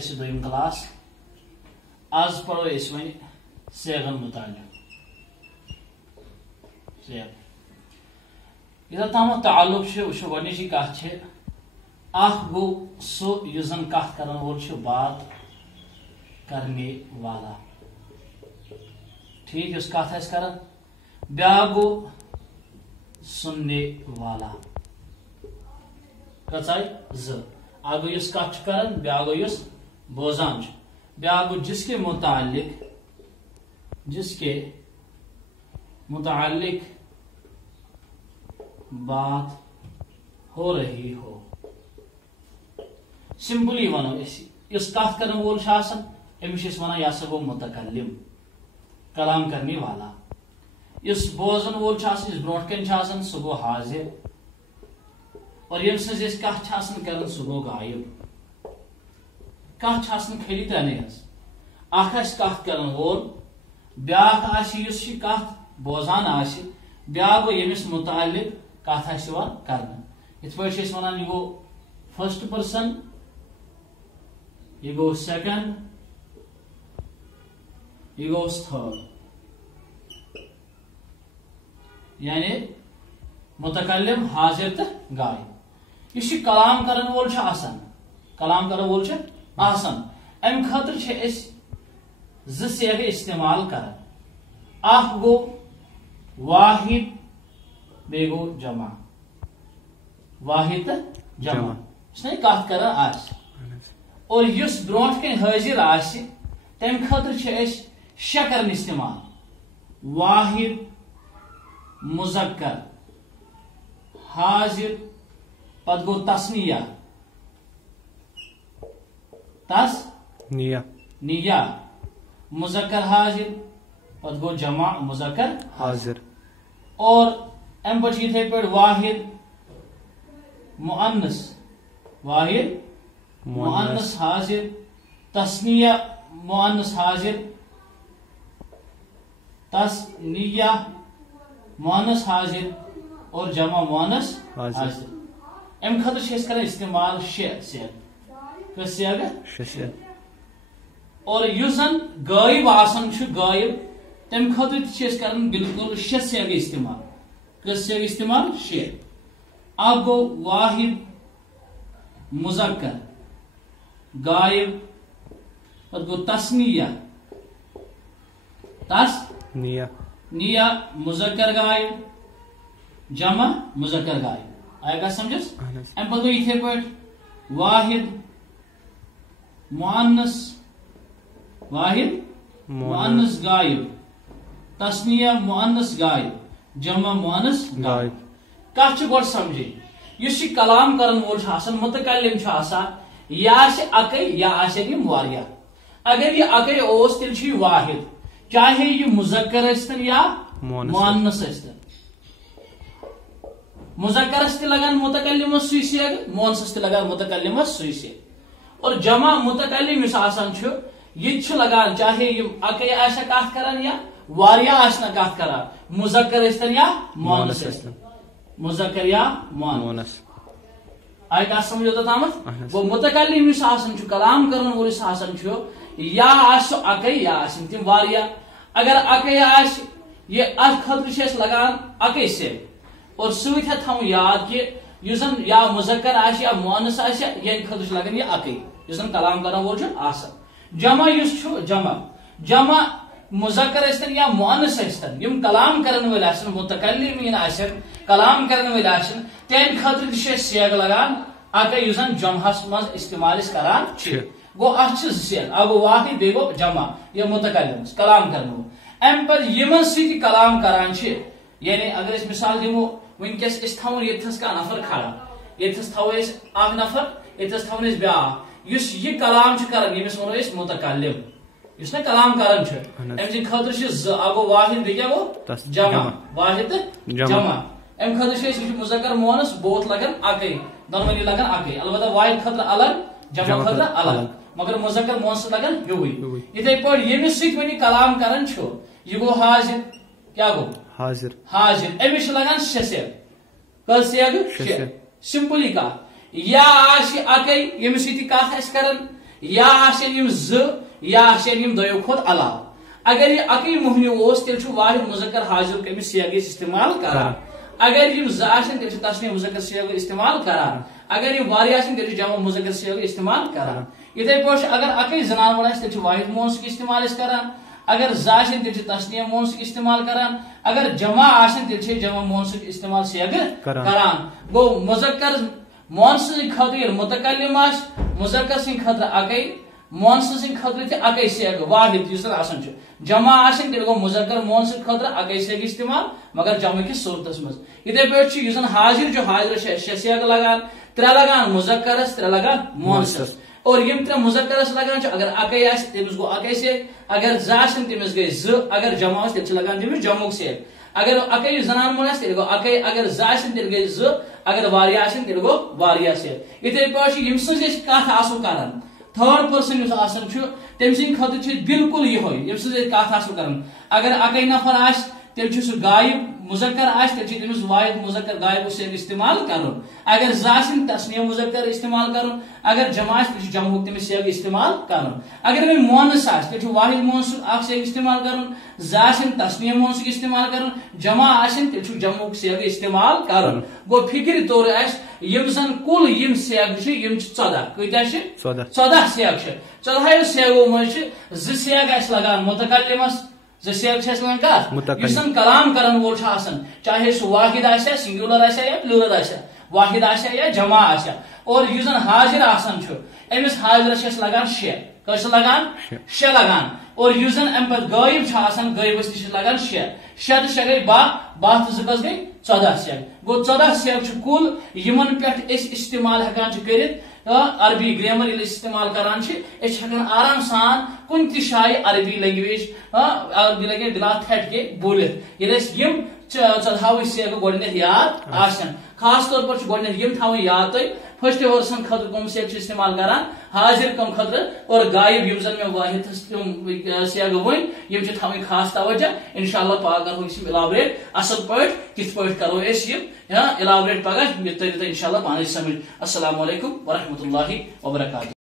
اس دویم کلاس آز پڑھو اس ون سیغن متعلق سیغ یہ تام تعلق وچھو گۄڈنِچی کتھ چھِ اکھ گوٚو سُہ یُس زن کتھ کرن وول چھُ بات کرنے والا ٹھیک یُس کتھ آسہِ کران بیاکھ گوٚو سننے والا کٔژ آیہِ زٕ اکھ گوٚو یُس کتھ چھُ کران بیاکھ گوٚو یُس بوزان چھُ بیاکھ گوٚو جس کے متعلق بات ہو رہی ہو سمپلی ونو اس کت کرن وول امس ونان یہ سا گو متکلم کلام کرنے والا اس بوزن وول اس برونٹ کن سہ گو حاضر اور یم سز اس کت کران سہ گو غائب کت کھلی ترنے اخ کت کرن وول بیاکھ اس کت بوزان بیاکھ گو یمس متعلق کت کرنا یت پٲٹھۍ چھِ ونان یہ گو فرسٹ پرسن یہ گو سیکنڈ یہ گوز تھرڈ یعنی متکلم حاضر تو غائب یہ کلام کرن وول کلام کرن وول ام خاطر زٕ سیغہٕ استعمال کران اکھ گو واحد بیٚیہِ گو جمع واحد تو جمع اس نے کت کران اور یس برونٹ کن حاضر تم خاطر شے کرن استعمال واحد مذکر حاضر پت گو تسنیہ نیہ مذکر حاضر پت گو جمع مذکر حاضر اور ام پہ یتھے پہ واحد مؤنث واحد مؤنث حاضر تسنیہ مؤنث حاضر تسنیہ مؤنث حاضر اور جمع مؤنث حاضر ام خاطر کران استعمال شے سیغ اور یس زن غائب غائب تم خاطر کران بالکل شے سیغ استعمال کس سیغ استعمال شے اکھ گو واحد مذکر غائب پتہ گو تسنیہ نیہ مذکر غائب جمع مذکر غائب آیا گا سمجھس ام پتہ گو یتھے پٲٹھۍ واحد مؤنث غائب تسنیہ مؤنث غائب جمع مؤنث غائب کت چھ گۄڈٕ سمجھے یس یہ کلام کرن وول متکلم یا اکے یا یم واریاہ اگر یہ اکے اوس تیل چھ واحد چاہے یہ مذکر ٲسۍتن یا مؤنث ٲسۍتن مذکرس تہ لگان متکلمس سُے سیغ مؤنثس تہ لگان متکلمس سُے سیغ اور جمع متکلم یس آسان چھ یہ چھ لگان چاہے یم اکے آسیا کتھ کران یا واریاہ آسنا کتھ کران مذکر ٲسۍتن یا مؤنث ٲسۍتن مذکر یا مؤنث آئی کت سمجھو توتامت گو متکلم یس آسان چھ کلام کرن وول یس آسان چھ یا آسہ اکے یا آسن تم واریاہ اگر اکے آسہ یہ اتھ خاطر چھ لگان اکے سیغ اور سۭتۍ ہیٚتھ تھاوُن یاد کہ یُس زن یا مذکر آسہِ یا مؤنث آسہِ یہندِ خٲطرٕ چھُ لگان یہ اکے یُس زن کلام کرن وول چھُ آسان جمع یُس چھُ جمع مذکر ٲسۍتن یا مؤنث ٲسۍتن یم کلام کرن وٲلۍ آسن متکلمین آسن کلام کرن وٲلۍ آسن تہندِ خٲطرٕ تہِ چھِ أسۍ سیغ لگان اکے یُس زن جمعس منٛز استعمال کران چھِ گو اتھ چھ زٕ سیغ اکھ گو واحد بیٚیہِ گو جمع یہ متکلم کلام کرن وول ام پتہٕ یمن سۭتۍ کلام کران چھِ یعنی اگر أسۍ مثال دمو ونکس اس تھاون یتھس کانٛہہ نفر کھڑا یتھس تھاو أسۍ اکھ نفر یتھس تھاون أسۍ بیاکھ یُس یہ کلام چھُ کران ییٚمِس ونو أسۍ متکلم یُس نا کلام کران چھُ أمۍ سٕنٛدِ خٲطرٕ چھِ زٕ اکھ گوٚو واحد بیٚیہِ کیٛاہ گوٚو جمع واحد تہٕ جمع أمۍ خٲطرٕ چھِ أسۍ یہِ چھُ مذکر مؤنث بوتھ لگان اکے دۄنوٕنی لگان اکے البتہ واحد خٲطرٕ الگ جمع خٲطرٕ الگ مگر مذکر مؤنث لگان ہیوٗے یِتھے پٲٹھۍ ییٚمِس سۭتۍ وۄنۍ یہِ کلام کران چھُ یہِ گوٚو حاضر کیٛاہ گوٚو حاضر أمِس چھِ لگان شے سیغ کٔژ سیغ شے سمپلی کتھ یا آسہِ اکے ییٚمِس سۭتۍ یہِ کتھ آسہِ کران یا آسن یم ز یا آسن یم دویو کھوت علاوہ اگر یہ اکی مہنی اوس تیل چھو واحد مذکر حاضر کمس سیاگ استعمال کران اگر یم ز آسن تیل چھو تسنیہ مذکر سیاگ استعمال کران اگر یہ واریاہ آسن تیل چھو جمع مذکر سیاگ استعمال کران اتھے پٲٹھۍ اگر اکی زنان وول آسہِ تیل چھو واحد مونسک استعمال اس کران اگر ز آسن تیل چھو تسنیہ مونسک استعمال کران اگر جمع آسن تیل چھو جمع مونسک استعمال سیاگ کران گو مذکر مونس سن خاطر متکلم آس مذکر سن خاطر اکی مونس سن خاطر تہ اکی سیاگ واحد یس آسان چھ جمع آسن تیل گو مذکر مونس خاطر اکی سیاگ استعمال مگر جمع کس صورتس مز اتھے پٲٹھۍ چھُ یُس زن حاضر جو حاضر شے سیاگ لگان ترے لگان مذکرس ترے لگان مونسس اور یم ترے مذکرس لگان چھ اگر اکی آس تمس گو اکی سیاگ اگر ز آسن تمس گئی ز اگر جمع آس تیل چھ لگان تمس جمعک سیاگ اگر اکی زنان مول آس تیل گو اکی اگر ز آسن تیل گئی ز اگر واریاہ آسن تیل گو واریاہ سیاگ اتھے پٲٹھۍ یم سٕنٛز أسۍ کتھ آسو کران تھرڈ پرسن یس آسان چھ تم سن خاطر چھ بالکل یہ یم سٕنٛز أسۍ کتھ آسو کران اگر اکی نفر آس تیل چھ سہ غائب مذکر آس تیل چھ تمس واحد مذکر غائب سیاگ استعمال کرن اگر ز آسن تسنیہ مذکر استعمال کرن اگر جمع آس تیل چھ جمعک تمس سیاگ استعمال کرن اگر وۄنۍ مونس آس تیل چھ واحد مونس اکھ سیاگ استعمال کرن ز آسن تسنیہ مونسک استعمال کرن جمع آسن تیل چھ جمعک سیاگ استعمال کرن گو فکر طور آس یم زن کل یم سیاگ چھ یم چھ 14 کۭتیاہ چھ 14 سیاگ چھ 14 سیاگو مز چھ ز سیاگ آس لگان متکلمس ز سیاگ چھ لگان کتھ یس زن کلام کرن وول چھ آسان چاہے سہ واحد آسیا سنگولر آسیا یا پلورل آسیا واحد آسیا یا جمع آسیا اور یس زن حاضر آسان چھ امس حاضرس چھ لگان شے کس لگان شے لگان اور یس زن ام پتہ غائب چھ آسان غائبس تہ لگان شے شے تو شے گئی 12 تو 2 کس گئی 14 سیاگ گو 14 سیاگ چھ کل یمن پٹھ اس استعمال ہکان چھ کرت عربی گرامر یل استعمال کران چھ اس ہکان آرام سان کن تہ جائے عربی لینگویج عربی لینگویج بلا تھٹ کے بولت یل یم 14 سیاگ گۄڈنیتھ یاد آسن خاص طور پر گۄڈنیتھ یم تھاوٕنۍ یاد تُہۍ فرسٹ ورسن خاطر کم سیاگ استعمال کران حاضر کم خاطر اور غائب یم زن میں واحد سیاگ ون یم چھ تھاوٕنۍ خاص توجہ انشاءاللہ پاک کرو اس الیبریٹ اصل پٲٹھۍ کِتھ پٲٹھۍ کرو اس یم الیبریٹ پگہ یہ تٔرِو تۄہہِ انشاءاللہ پانے سمجھ السلام علیکم ورحمۃ اللہ وبرکاتہ.